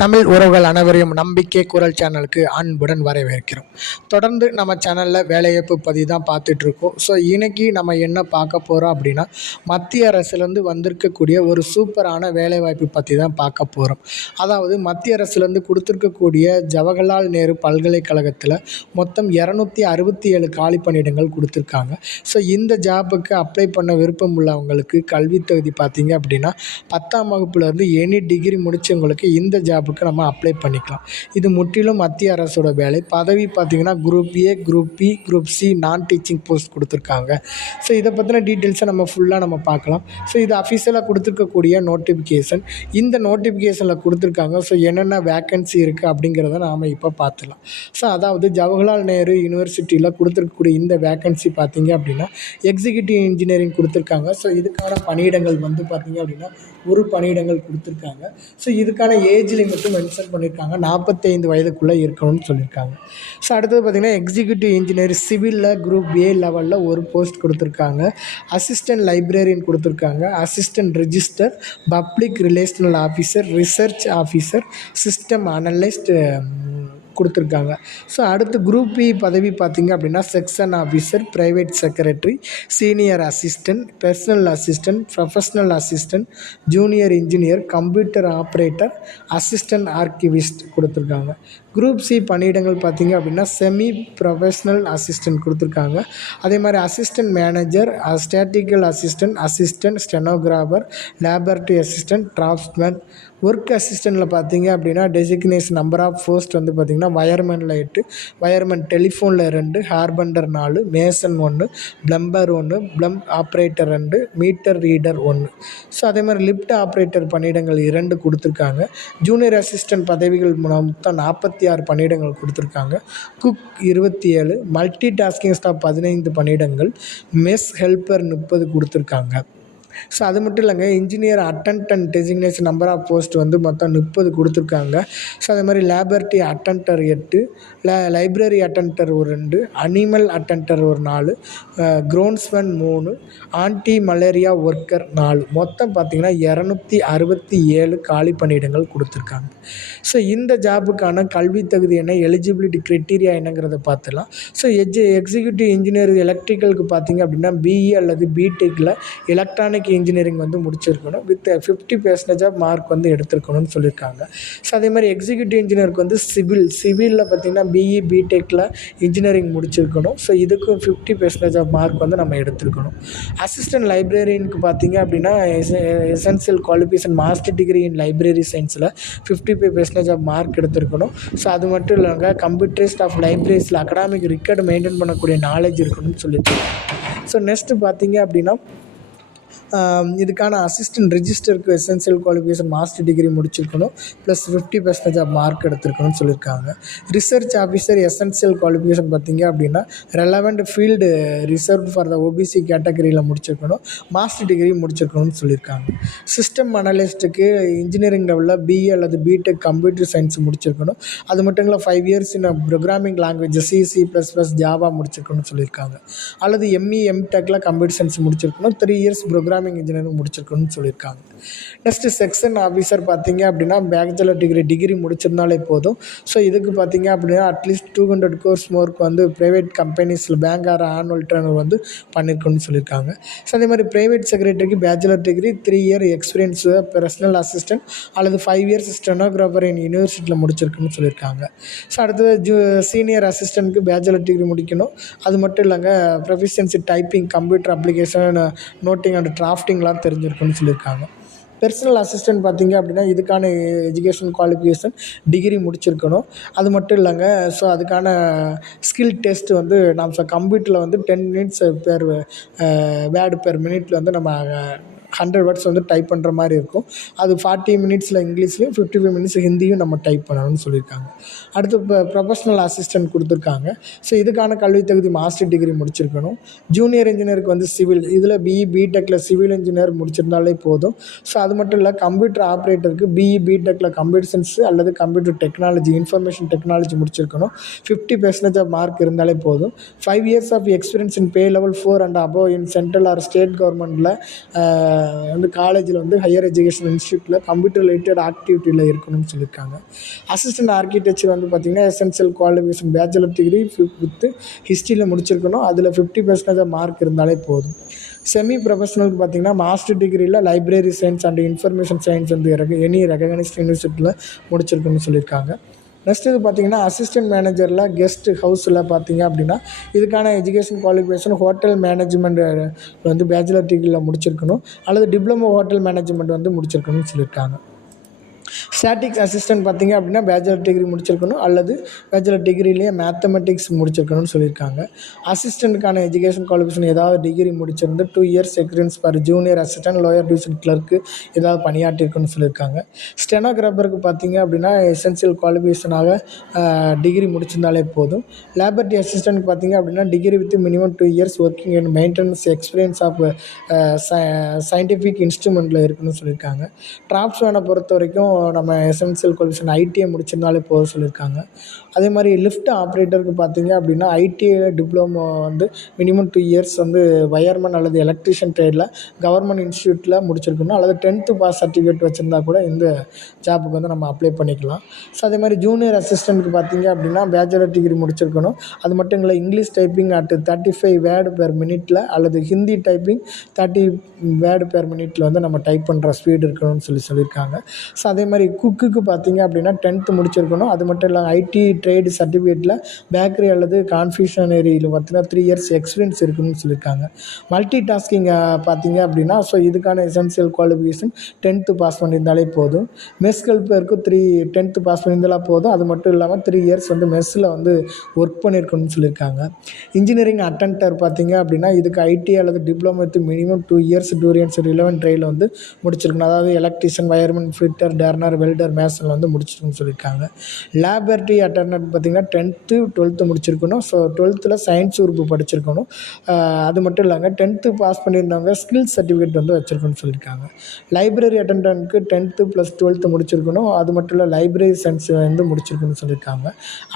தமிழ் உறவுகள் அனைவரையும் நம்பிக்கை குரல் சேனலுக்கு அன்புடன் வரவேற்கிறோம். தொடர்ந்து நம்ம சேனலில் வேலைவாய்ப்பு பதிவு தான் பார்த்துட்ருக்கோம். ஸோ இன்றைக்கி நம்ம என்ன பார்க்க போகிறோம் அப்படின்னா, மத்திய அரசுலேருந்து வந்திருக்கக்கூடிய ஒரு சூப்பரான வேலைவாய்ப்பு பற்றி தான் பார்க்க போகிறோம். அதாவது மத்திய அரசுலேருந்து கொடுத்துருக்கக்கூடிய ஜவஹர்லால் நேரு பல்கலைக்கழகத்தில் மொத்தம் 267 காலி பணியிடங்கள் கொடுத்துருக்காங்க. ஸோ இந்த ஜாபுக்கு அப்ளை பண்ண விருப்பம் உள்ளவங்களுக்கு கல்வி தகுதி பார்த்திங்க அப்படின்னா 10ஆம் வகுப்புலேருந்து எனி டிகிரி முடித்தவங்களுக்கு இந்த ஜாபுக்கு நம்ம அப்ளை பண்ணிக்கலாம். இது முற்றிலும் மத்திய அரசோட வேலை. பதவி பார்த்திங்கன்னா group A, group B, group C, non teaching post கொடுத்துருக்காங்க. ஸோ இதை பற்றின டீட்டெயில்ஸை நம்ம பார்க்கலாம். ஸோ இது அஃபிஷியலாக கொடுத்துருக்கக்கூடிய நோட்டிஃபிகேஷன். இந்த நோட்டிஃபிகேஷனில் கொடுத்துருக்காங்க. ஸோ என்னென்ன வேக்கன்சி இருக்குது அப்படிங்கிறத நாம் இப்போ பார்த்துலாம். ஸோ அதாவது ஜவஹர்லால் நேரு யூனிவர்சிட்டியில் கொடுத்துருக்கக்கூடிய இந்த வேக்கன்சி பார்த்திங்க அப்படின்னா எக்ஸிக்யூட்டிவ் இன்ஜினியரிங் கொடுத்துருக்காங்க. ஸோ இதுக்கான பணியிடங்கள் வந்து பார்த்திங்க அப்படின்னா ஒரு பணியிடங்கள் கொடுத்துருக்காங்க. ஸோ இதுக்கான ஏஜ் லிமிட்டும் மென்ஷன் பண்ணியிருக்காங்க. 45 வயதுக்குள்ளே இருக்கணும்னு சொல்லியிருக்காங்க. ஸோ அடுத்தது பார்த்திங்கன்னா எக்ஸிக்யூட்டிவ் இன்ஜினியர் சிவிலில் குரூப் ஏ லெவலில் ஒரு போஸ்ட் கொடுத்துருக்காங்க. அசிஸ்டன்ட் லைப்ரரியன் கொடுத்துருக்காங்க. Assistant register, public relational officer, research officer, system analyst கொடுத்துருக்காங்க. ஸோ அடுத்து குரூப் பி பதவி பார்த்திங்க அப்படின்னா section officer, private secretary, senior assistant, personal assistant, professional assistant, junior engineer, computer operator, assistant archivist கொடுத்துருக்காங்க. Group C பணியிடங்கள் பார்த்திங்க அப்படின்னா செமி ப்ரொஃபஷ்னல் அசிஸ்டன்ட் கொடுத்துருக்காங்க. அதே மாதிரி assistant manager, statistical assistant, assistant stenographer, laboratory assistant, draftsman. Work அசிஸ்டண்ட்டில் பார்த்திங்க அப்படின்னா டெசிக்னேஷன் நம்பர் ஆஃப் போஸ்ட் வந்து பார்த்திங்கன்னா வயர்மேனில் 8, வயர்மேன் டெலிஃபோனில் 2, ஹார்பண்டர் 4, மேசன் 1, ப்ளம்பர் 1, ப்ளம் ஆப்ரேட்டர் 2, மீட்டர் ரீடர் 1. ஸோ அதே மாதிரி லிஃப்ட் ஆப்ரேட்டர் பணியிடங்கள் 2 கொடுத்துருக்காங்க. ஜூனியர் அசிஸ்டன்ட் பதவிகள் மொத்தம் 46 பணியிடங்கள் கொடுத்துருக்காங்க. குக் 27, மல்டி டாஸ்கிங் ஸ்டாஃப் 15 பணியிடங்கள், மெஸ் ஹெல்ப்பர் 30 கொடுத்துருக்காங்க. ஸோ அது மட்டும் இல்லைங்க, engineer attendant designation number of post வந்து மொத்தம் 30 கொடுத்துருக்காங்க. ஸோ அதே மாதிரி லேபரட்டரி அட்டன்டர் 8, லைப்ரரி அட்டன்டர் ஒரு 2, அனிமல் அட்டன்டர் ஒரு 4, க்ரௌண்ட்ஸ்மேன் 3, ஆன்டி மலேரியா ஒர்க்கர் 4. மொத்தம் பார்த்திங்கன்னா 267 காலி பணியிடங்கள் கொடுத்துருக்காங்க. ஸோ இந்த ஜாபுக்கான கல்வி தகுதி என்ன, எலிஜிபிலிட்டி க்ரைட்டீரியா என்னங்கிறத பார்த்துலாம். ஸோ எக்ஸிக்யூட்டிவ் இன்ஜினியர் எலக்ட்ரிக்கலுக்கு பார்த்திங்க அப்படின்னா பிஇ அல்லது பிடெக்கில் எலக்ட்ரானிக் இன்ஜினியரிங் வந்து முடிச்சிருக்கணும். வித் 50% ஆஃப் மார்க் வந்து எடுத்துருக்கணும்னு சொல்லியிருக்காங்க. ஸோ அதே மாதிரி எக்ஸிக்யூட்டிவ் இன்ஜினியருக்கு வந்து சிவிலில் பார்த்திங்கன்னா பிஇ பிடெக்கில் இன்ஜினியரிங் முடிச்சிருக்கணும். ஸோ இதுக்கும் 50% ஆஃப் மார்க் வந்து நம்ம எடுத்துருக்கணும். அசிஸ்டன்ட் லைப்ரரியனுக்கு பார்த்திங்க அப்படின்னா essential qualification master degree in library சயின்ஸில் 55% ஆஃப் மார்க் எடுத்துருக்கணும். ஸோ அது மட்டும் இல்லைங்க, கம்ப்யூட்டரிஸ்ட் ஆஃப் லைப்ரரிஸில் அகடாமிக் ரெக்கார்டு மெயின்டைன் பண்ணக்கூடிய நாலேஜ் இருக்கணும்னு சொல்லியிருக்காங்க. ஸோ நெக்ஸ்ட்டு பார்த்திங்க அப்படின்னா இதுக்கான அசிஸ்டன்ட் ரிஜிஸ்டருக்கு எசென்சியல் குவாலிஃபிகேஷன் மாஸ்டர் டிகிரி முடிச்சிருக்கணும், ப்ளஸ் 50% ஆஃப் மார்க் எடுத்துருக்கணும்னு சொல்லியிருக்காங்க. ரிசர்ச் ஆஃபீஸர் எசென்சியல் குவாலிஃபிகேஷன் பார்த்திங்க அப்படின்னா relevant field reserve for the OBC கேட்டகரியில் முடிச்சிருக்கணும், மாஸ்டர் டிகிரி முடிச்சிருக்கணும்னு சொல்லியிருக்காங்க. சிஸ்டம் அனலிஸ்ட்டுக்கு இன்ஜினியரிங் லெவலில் பிஇ அல்லது பிடெக் கம்ப்யூட்டர் சயின்ஸ் முடிச்சிருக்கணும். அது மட்டும் இல்லை 5 years இன் ப்ரோக்ராமிங் லாங்குவேஜ் C++, ஜாவா முடிச்சிருக்கணும்னு சொல்லியிருக்காங்க. அல்லது எம்இ எம்டெக்கில் கம்ப்யூட்டர் சயின்ஸ் முடிச்சிருக்கணும். 3 years ப்ரோக்ராமிங் இன்ஜினியரிங் முடிச்சிருக்கணும்னு சொல்லியிருக்காங்க. நெக்ஸ்ட்டு செக்ஷன் ஆஃபீஸர் பார்த்திங்க அப்படின்னா பேச்சுலர் டிகிரி முடிச்சிருந்தாலே போதும். ஸோ இதுக்கு பார்த்திங்க அப்படின்னா அட்லீஸ்ட் 200 கோர்ஸ் மார்க் வந்து ப்ரைவேட் கம்பெனிஸில் பேங்க் ஆர் ஆனுவல் ட்ரெயினர் வந்து பண்ணியிருக்கணும்னு சொல்லியிருக்காங்க. ஸோ அதே மாதிரி ப்ரைவேட் செக்ரட்டரிக்கு bachelor degree, 3 year experience personal assistant அல்லது 5 years ஸ்டெனோகிராஃபர் இன் யூனிவர்சிட்டியில் முடிச்சிருக்கணும்னு சொல்லியிருக்காங்க. ஸோ அடுத்தது சீனியர் அசிஸ்டன்ட்க்கு பேச்சுலர் டிகிரி முடிக்கணும். அது மட்டும் இல்லைங்க, proficiency typing, computer application, noting and டிராஃப்டிங்லாம் தெரிஞ்சிருக்குன்னு சொல்லியிருக்காங்க. பர்சனல் அசிஸ்டன்ட் பார்த்திங்க அப்படின்னா இதுக்கான எஜுகேஷன் குவாலிஃபிகேஷன் டிகிரி முடிச்சிருக்கணும். அது மட்டும் இல்லைங்க, ஸோ அதுக்கான ஸ்கில் டெஸ்ட் வந்து நம்ம கம்ப்யூட்டரில் வந்து 10 minutes வேர்டு பெர் மினிட்டில் வந்து நம்ம 100 words வந்து டைப் பண்ணுற மாதிரி இருக்கும். அது 40 minutes இங்கிலீஷ்லையும் 55 minutes ஹிந்தியும் நம்ம டைப் பண்ணணும்னு சொல்லியிருக்காங்க. அடுத்து ப்ரொஃபஷனல் அசிஸ்டன்ட் கொடுத்துருக்காங்க. ஸோ இதுக்கான கல்வி தகுதி மாஸ்டர் டிகிரி முடிச்சிருக்கணும். ஜூனியர் இன்ஜினியருக்கு வந்து சிவில், இதில் பிஇ பிடெக்கில் சிவில் இன்ஜினியர் முடிச்சிருந்தாலே போதும். ஸோ அது மட்டும் இல்லை, கம்ப்யூட்டர் ஆப்ரேட்டருக்கு பிஇ பிடெக்கில் கம்ப்யூட்டர் சயின்ஸ் அல்லது கம்ப்யூட்டர் டெக்னாலஜி, இன்ஃபர்மேஷன் டெக்னாலஜி முடிச்சிருக்கணும். 50% ஆஃப் மார்க் இருந்தாலே போதும். 5 years of experience in pay level 4 and above in central or state கவர்மெண்ட்டில் வந்து காலேஜில் வந்து ஹையர் எஜுகேஷன் இன்ஸ்டியூட்டில் கம்ப்யூட்டர் ரிலேட்டட் ஆக்டிவிட்டியில் இருக்கணும்னு சொல்லியிருக்காங்க. அசிஸ்டன்ட் ஆர்கிடெக்சர் வந்து பார்த்திங்கன்னா essential qualification bachelor degree with ஹிஸ்ட்ரியில் முடிச்சிருக்கணும். அதில் 50% மார்க் இருந்தாலே போதும். செமி ப்ரொஃபஷனலுக்கு பார்த்திங்கன்னா மாஸ்டர் டிகிரியில் library science and information science வந்து எனி ரெகக்னைஸ்ட் யூனிவர்சிட்டியில் முடிச்சிருக்குன்னு சொல்லியிருக்காங்க. நெக்ஸ்ட் இது பார்த்திங்கன்னா அசிஸ்டன்ட் மேனேஜரில் கெஸ்ட் ஹவுஸில் பார்த்திங்க அப்படின்னா இதுக்கான எஜுகேஷன் குவாலிஃபிகேஷன் ஹோட்டல் மேனேஜ்மெண்ட் வந்து பேச்சுலர் டிகிரியில் முடிச்சிருக்கணும் அல்லது டிப்ளமோ ஹோட்டல் மேனேஜ்மெண்ட் வந்து முடிச்சிருக்கணும்னு சொல்லியிருக்காங்க. ஸ்டாட்டிக்ஸ் அசிஸ்டன்ட் பார்த்திங்க அப்படின்னா பேச்சுலர் டிகிரி முடிச்சிருக்கணும் அல்லது பேச்சுலர் டிகிரிலேயே மேத்தமெட்டிக்ஸ் முடிச்சிருக்கணும்னு சொல்லியிருக்காங்க. அசிஸ்டண்ட்டுக்கான எஜுகேஷன் குவாலிஃபிகேஷன் ஏதாவது டிகிரி முடிச்சிருந்து 2 years experience for junior assistant lower division clerk ஏதாவது பணியாற்றிருக்குன்னு சொல்லியிருக்காங்க. ஸ்டெனோகிராஃபருக்கு பார்த்திங்க அப்படின்னா எசென்சியல் குவாலிஃபிகேஷனாக டிகிரி முடிச்சிருந்தாலே போதும். லேபரட்டரி அசிஸ்டன்ட் பார்த்திங்க அப்படின்னா degree with minimum 2 years working and maintenance experience of scientific இன்ஸ்ட்ருமெண்ட்டில் இருக்குன்னு சொல்லியிருக்காங்க. டிராப்ஸ்மேனை பொறுத்த வரைக்கும் நம்ம எசென்சியல் குவாலிஃபிகேஷன் ஐடிஐ முடிச்சிருந்தாலே போதும் சொல்லியிருக்காங்க. அதே மாதிரி லிஃப்ட் ஆப்ரேட்டருக்கு பார்த்திங்க அப்படின்னா ஐடிஐ டிப்ளமோ வந்து மினிமம் 2 இயர்ஸ் வந்து வயர்மேன் அல்லது எலக்ட்ரிஷியன் ட்ரேடில் கவர்மெண்ட் இன்ஸ்டியூட்டில் முடிச்சிருக்கணும் அல்லது 10th பாஸ் சர்டிஃபிகேட் வச்சுருந்தா கூட இந்த ஜாப்புக்கு வந்து நம்ம அப்ளை பண்ணிக்கலாம். ஸோ அதே மாதிரி ஜூனியர் அசிஸ்டண்ட்டுக்கு பார்த்திங்க அப்படின்னா பேச்சுலர் டிகிரி முடிச்சிருக்கணும். அது மட்டும் இல்லை English typing at 35 word per மினிட்டில் அல்லது ஹிந்தி டைப்பிங் 30 வேர்டு பெர் மினிட்டில் வந்து நம்ம டைப் பண்ணுற ஸ்பீடு இருக்கணும்னு சொல்லியிருக்காங்க. ஸோ அதே மாதிரி குக்குக்கு பார்த்திங்க அப்படின்னா 10th முடிச்சிருக்கணும். அது மட்டும் இல்லை ஐடி ட்ரேடு சர்டிஃபிகேட்டில் பேக்கரி அல்லது கான்ஃபிஷனரியில் பார்த்தீங்கன்னா 3 இயர்ஸ் எக்ஸ்பீரியன்ஸ் இருக்குன்னு சொல்லியிருக்காங்க. மல்டி டாஸ்கிங் பார்த்திங்க அப்படின்னா ஸோ இதுக்கான எசென்சியல் குவாலிஃபிகேஷன் 10th பாஸ் பண்ணியிருந்தாலே போதும். மெஸ் ஹெல்ப்பருக்கு 10th பாஸ் பண்ணியிருந்தாலே போதும். அது மட்டும் இல்லாமல் 3 இயர்ஸ் வந்து மெஸ்ஸில் வந்து ஒர்க் பண்ணியிருக்கணும்னு சொல்லியிருக்காங்க. இன்ஜினியரிங் அட்டெண்டர் பார்த்திங்க அப்படின்னா இதுக்கு ஐடி அல்லது diploma with minimum 2 years durations relevant ட்ரேடில் வந்து முடிச்சிருக்கணும். அதாவது electrician wireman fitter turner welder மேசனில் வந்து முடிச்சிருக்குன்னு சொல்லியிருக்காங்க. லேபரட்டரி அட்டெண்டன்ட் பார்த்திங்கன்னா 10th 12th முடிச்சிருக்கணும். ஸோ 12th சயின்ஸ் குரூப் படிச்சிருக்கணும். அது மட்டும் இல்லைங்க 10th பாஸ் பண்ணியிருந்தவங்க ஸ்கில்ஸ் சர்டிஃபிகேட் வந்து வச்சுருக்கணும்னு சொல்லியிருக்காங்க. லைப்ரரி அட்டெண்டன்ட்க்கு 10th + 12th முடிச்சிருக்கணும். அது மட்டும் இல்லை லைப்ரரி சயின்ஸ் வந்து முடிச்சிருக்கணும்னு சொல்லியிருக்காங்க.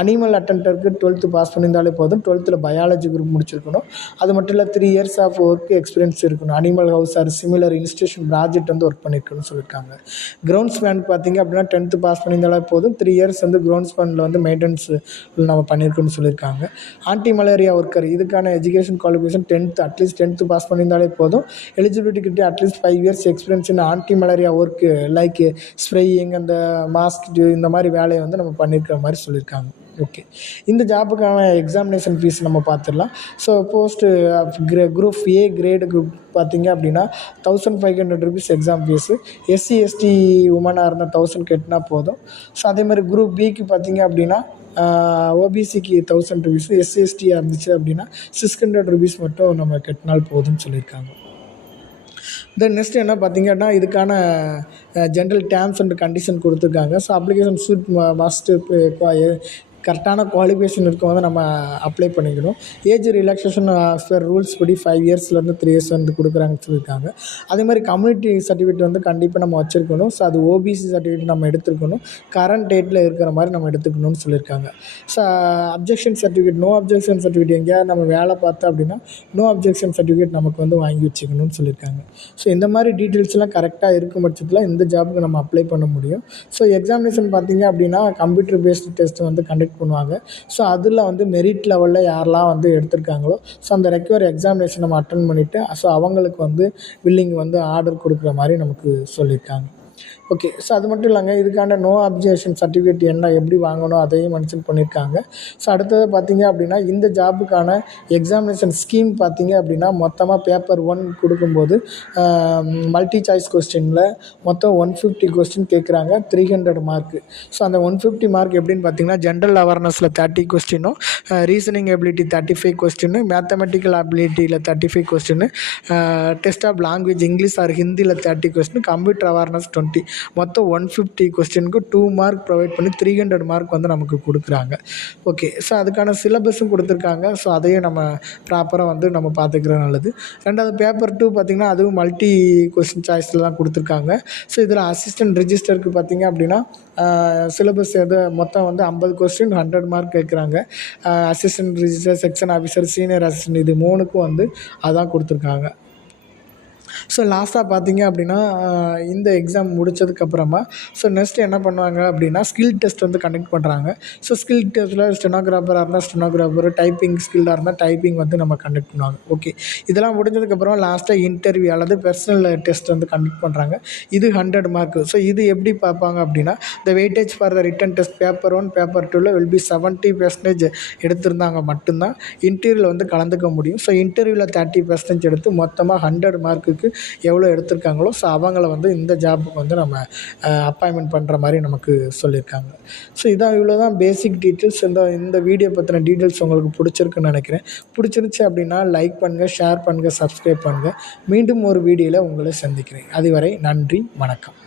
அனிமல் அட்டெண்டருக்கு 12th பாஸ் பண்ணியிருந்தாலே போதும். 12th பயாலஜி குரூப் முடிச்சிருக்கணும். அது மட்டும் இல்லை 3 இயர்ஸ் ஆஃப் ஒர்க் எக்ஸ்பீரியன்ஸ் இருக்கணும். Animal house or similar institution project வந்து ஒர்க் பண்ணியிருக்கணும்னு சொல்லியிருக்காங்க. கிரவுண்ட்ஸ் மேன் பார்த்திங்க அப்படின்னா 10th பாஸ் பண்ணியிருந்தாலே போதும். 3 இயர்ஸ் வந்து கிரவுண்ட்ஸ் மேனில் வந்து மெயின்டெனன்ஸ் நம்ம பண்ணியிருக்கோன்னு சொல்லியிருக்காங்க. ஆன்டி மலேரியா ஒர்க்கர் இதுக்கான education qualification 10th at least 10th pass பண்ணியிருந்தாலே போதும். எலிஜிபிலிட்டி கிட்ட at least 5 years experience in anti malaria work like spraying அந்த மாஸ்க் இந்த மாதிரி வேலையை வந்து நம்ம பண்ணியிருக்கிற மாதிரி சொல்லியிருக்காங்க. ஓகே, இந்த ஜாப்புக்கான எக்ஸாமினேஷன் ஃபீஸ் நம்ம பார்த்துடலாம். So post group A grade group பார்த்திங்க அப்படின்னா 1500 rupees exam fees. SC ST உமனாக இருந்தால் 1000 கட்டினா போதும். ஸோ அதே மாதிரி குரூப் பிக்கு பார்த்திங்க அப்படின்னா ஓபிசிக்கு 1000 rupees, SC ST இருந்துச்சு அப்படின்னா 600 rupees மட்டும் நம்ம கட்டினால் போதும்னு சொல்லியிருக்காங்க. தென் நெக்ஸ்ட் என்ன பார்த்திங்கன்னா இதுக்கான ஜென்ரல் டேர்ம்ஸ் அண்ட் கண்டிஷன் கொடுத்துருக்காங்க. ஸோ அப்ளிகேஷன் சூட் மஸ்ட்டு கரெக்டான குவாலிஃபிகேஷன் இருக்கவங்க நம்ம அப்ளை பண்ணிக்கணும். ஏஜ் ரிலாக்ஸேஷன் ஆஃப்டர் ரூல்ஸ் படி 5 இயர்ஸ்லேருந்து 3 இயர்ஸ் வந்து கொடுக்குறாங்கன்னு சொல்லியிருக்காங்க. அதே மாதிரி கம்யூனிட்டி சர்டிஃபிகேட் வந்து கண்டிப்பாக நம்ம வச்சுருக்கணும். ஸோ அது ஓபிசி சர்டிஃபிகேட் நம்ம எடுத்துருக்கணும். கரண்ட் டேட்டில் இருக்கிற மாதிரி நம்ம எடுத்துக்கணும்னு சொல்லியிருக்காங்க. So objection certificate no objection certificate எங்கேயாவது நம்ம வேலை பார்த்தோம் அப்படின்னா நோ அப்ஜெக்ஷன் சர்டிஃபிகேட் நமக்கு வந்து வாங்கி வச்சுக்கணும்னு சொல்லியிருக்காங்க. ஸோ இந்த மாதிரி டீட்டெயில்ஸ்லாம் கரெக்டாக இருக்கும் பட்சத்தில் இந்த ஜாபுக்கு நம்ம அப்ளை பண்ண முடியும். ஸோ எக்ஸாமினேஷன் பார்த்திங்க அப்படின்னா கம்ப்யூட்டர் பேஸ்டு டெஸ்ட் வந்து கண்டக்ட் பண்ணுவாங்க. ஸோ அதில் வந்து மெரிட் லெவலில் யாரெல்லாம் வந்து எடுத்திருக்காங்களோ ஸோ அந்த ரெக்யூர் எக்ஸாமினேஷன் நம்ம அட்டன் பண்ணிவிட்டு ஸோ அவங்களுக்கு வந்து பில்லிங் வந்து ஆர்டர் கொடுக்குற மாதிரி நமக்கு சொல்லியிருக்காங்க. ஓகே, ஸோ அது மட்டும் இல்லைங்க இதுக்கான நோ அப்ஜெக்ஷன் சர்டிஃபிகேட் என்ன எப்படி வாங்கணும் அதையும் மென்ஷன் பண்ணியிருக்காங்க. ஸோ அடுத்தது பார்த்திங்க அப்படின்னா இந்த ஜாபுக்கான எக்ஸாமினேஷன் ஸ்கீம் பார்த்திங்க அப்படின்னா மொத்தமாக பேப்பர் 1 கொடுக்கும்போது மல்டி சாய்ஸ் கொஸ்டினில் மொத்தம் 150 கொஸ்டின் கேட்குறாங்க, 300 மார்க்கு. ஸோ அந்த 150 மார்க் எப்படின்னு பார்த்திங்கன்னா ஜென்ரல் அவேர்னஸில் 30 கொஸ்டினும், ரீசனிங் எபிலிட்டி 35 கொஸ்டின்னு, மேத்தமெட்டிக்கல் அபிலிட்டியில் 35 கொஸ்டின்னு, test of language English or ஹிந்தியில் 30 கொஸ்டின், கம்ப்யூட்டர் அவேர்னஸ் 20, மொத்தம் 150 கொஸ்டினுக்கு 2 மார்க் ப்ரொவைட் பண்ணி 300 மார்க் வந்து நமக்கு கொடுக்குறாங்க. ஓகே, ஸோ அதுக்கான சிலபஸும் கொடுத்துருக்காங்க. ஸோ அதையும் நம்ம ப்ராப்பராக வந்து நம்ம பார்த்துக்கிறது நல்லது. ரெண்டாவது பேப்பர் 2 பார்த்திங்கன்னா அதுவும் மல்டி கொஸ்டின் சாய்ஸில் தான் கொடுத்துருக்காங்க. ஸோ இதில் அசிஸ்டன்ட் ரிஜிஸ்டருக்கு பார்த்திங்க அப்படின்னா சிலபஸ் மொத்தம் வந்து 50 கொஸ்டின் 100 மார்க் கேட்குறாங்க. Assistant register, section officer, senior assistant இது 3க்கும் வந்து அதான் கொடுத்துருக்காங்க. ஸோ லாஸ்ட்டாக பார்த்தீங்க அப்படின்னா இந்த எக்ஸாம் முடிச்சதுக்கப்புறமா ஸோ நெக்ஸ்ட் என்ன பண்ணுவாங்க அப்படின்னா ஸ்கில் டெஸ்ட் வந்து கண்டக்ட் பண்ணுறாங்க. ஸோ ஸ்கில் டெஸ்ட்டில் ஸ்டெனோகிராஃபராக இருந்தால் ஸ்டெனோகிராஃபர், டைப்பிங் ஸ்கில்லாக இருந்தால் டைப்பிங் வந்து நம்ம கண்டக்ட் பண்ணுவாங்க. ஓகே, இதெல்லாம் முடிஞ்சதுக்கப்புறம் லாஸ்ட்டாக இன்டர்வியூ அல்லது பர்சனல் டெஸ்ட் வந்து கண்டக்ட் பண்ணுறாங்க. இது 100 மார்க்கு. ஸோ இது எப்படி பார்ப்பாங்க அப்படின்னா the weightage for the written test paper 1 paper 2ல வில் பி 70% எடுத்திருந்தாங்க மட்டும்தான் இன்டர்வியூவில் வந்து கலந்துக்க முடியும். ஸோ இன்டர்வியூவில் 30% எடுத்து மொத்தமாக 100 மார்க்குக்கு எவ்வளோ எடுத்திருக்காங்களோ ஸோ அவங்கள வந்து இந்த ஜாபுக்கு வந்து நம்ம அப்பாயின்மெண்ட் பண்ணுற மாதிரி நமக்கு சொல்லியிருக்காங்க. ஸோ இவ்வளோ தான் பேசிக் டீட்டெயில்ஸ். இந்த வீடியோ பற்றின டீட்டெயில்ஸ் உங்களுக்கு பிடிச்சிருக்குன்னு நினைக்கிறேன். பிடிச்சிருந்துச்சி அப்படின்னா லைக் பண்ணுங்கள், ஷேர் பண்ணுங்கள், சப்ஸ்கிரைப் பண்ணுங்கள். மீண்டும் ஒரு வீடியோவில் உங்களை சந்திக்கிறேன். அதுவரை நன்றி, வணக்கம்.